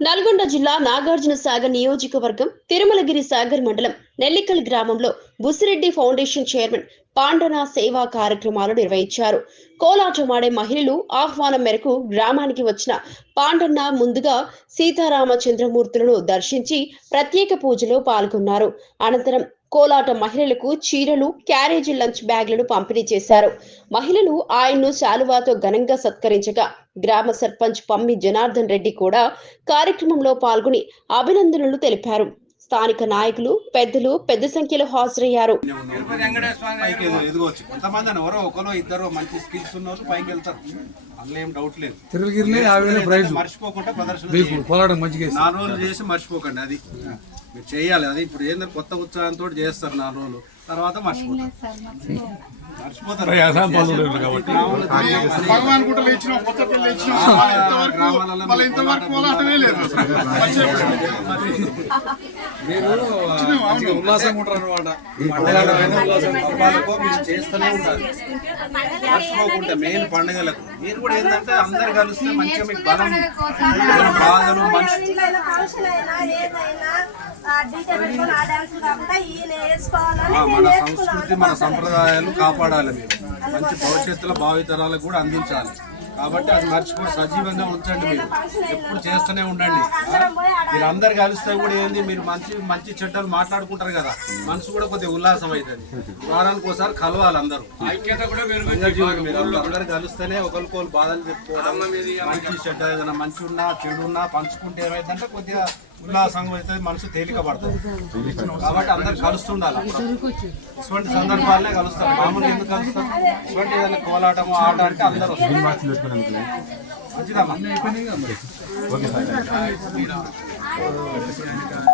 నల్గొండ జిల్లా నాగార్జున సాగర్ నియోజకవర్గం తిరుమలగిరి సాగర్ మండలం నెల్లికల్ గ్రామంలో బుసిరెడ్డి ఫౌండేషన్ చైర్మన్ పాండన సేవా కార్యక్రమాలు నిర్వహించారు. కోలాటమాడే మహిళలు ఆహ్వానం మేరకు గ్రామానికి వచ్చిన పాండన్న ముందుగా సీతారామచంద్రమూర్తులను దర్శించి ప్రత్యేక పూజలో పాల్గొన్నారు. అనంతరం కోలాట మహిళలకు చీరలు క్యారేజీ లంచ్ బ్యాగ్లను పంపిణీ చేశారు. మహిళలు ఆయన్ను శాలువాతో ఘనంగా సత్కరించగా గ్రామ సర్పంచ్ పమ్మి జనార్దన్ రెడ్డి కూడా కార్యక్రమంలో పాల్గొని అభినందనలు తెలిపారు. స్థానిక నాయకులు పెద్దలు పెద్ద సంఖ్యలో హాజరయ్యారు. కొంతమంది ఎవరో ఒకరు ఇద్దరు మంచి స్కిల్స్ ఉన్న పైకి వెళ్తారు అందులో ఏం డౌట్ లేదు మర్చిపోకుండా ప్రదర్శన మీకు చేయండి. పోరాటం మంచిగా చేస్తారు. నాలుగు రోజులు చేసి మర్చిపోకండి అది. మీరు చేయాలి అది ఇప్పుడు ఏంటంటే కొత్త ఉత్సాహంతో చేస్తారు నాలుగు రోజులు. తర్వాత మర్చిపోతారు. మర్చిపోతారు. కాబట్టి. భగవాన్ గుట్టలు ఇచ్చినాం కొత్త పిల్లలు ఇచ్చినాం గ్రామాలలో మళ్ళీ ఇంతవరకు పోలాటమే లేదు. మీరు ఉల్లాసంగా ఉంటారు. అనమాట చేస్తూనే ఉండాలి మర్చిపోకుండా మెయిన్ పండుగలకు. మీరు కూడా ఏంటంటే అందరు కలిస్తే మంచిగా మీకు బలం బాధలు మనిషి ఇంట్లోనైనా ఫంక్షన్ అయినా ఏదైనా ఆ డీజే పెట్టుకొని ఆ డాన్స్ కాకుండా ఈయన వేసుకోవాలని ఆ, నేను మన సంస్కృతి మన సంప్రదాయాలు కాపాడాలి మీరు. మంచి భవిష్యత్తులో భావితరాలకు కూడా అందించాలి. కాబట్టి అది మర్చిపోయి సజీవంగా ఉంచండి మీరు. ఎప్పుడు చేస్తూనే ఉండండి. మీరు అందరు కలిస్తే కూడా ఏంది? మీరు మంచి మంచి చెడ్డలు మాట్లాడుకుంటారు కదా. మనసు కూడా కొద్దిగా ఉల్లాసం అవుతుంది. వారానికి ఒకసారి కలవాలి అందరూ. సంఘజీవులు మీరు అందరూ అందరు కలిస్తేనే ఒకరికొకరు బాధలు చెప్పుకోవడం మంచి చెడ్డ ఏదైనా మంచి ఉన్నా చెడు ఉన్నా పంచుకుంటే ఏమైందంటే కొద్దిగా ఉల్లాసంగా అవుతుంది మనసు తేలిక పడుతుంది. కాబట్టి అందరు కలుస్తుండాలి ఇటువంటి సందర్భాలనే కలుస్తారు. మామూలు ఎందుకు కలుస్తారు? ఇటువంటి ఏదైనా కోలాటం ఆట అంటే అందరూ 사람들. 어지가 만나 이번에가 뭐. 거기 가야 돼.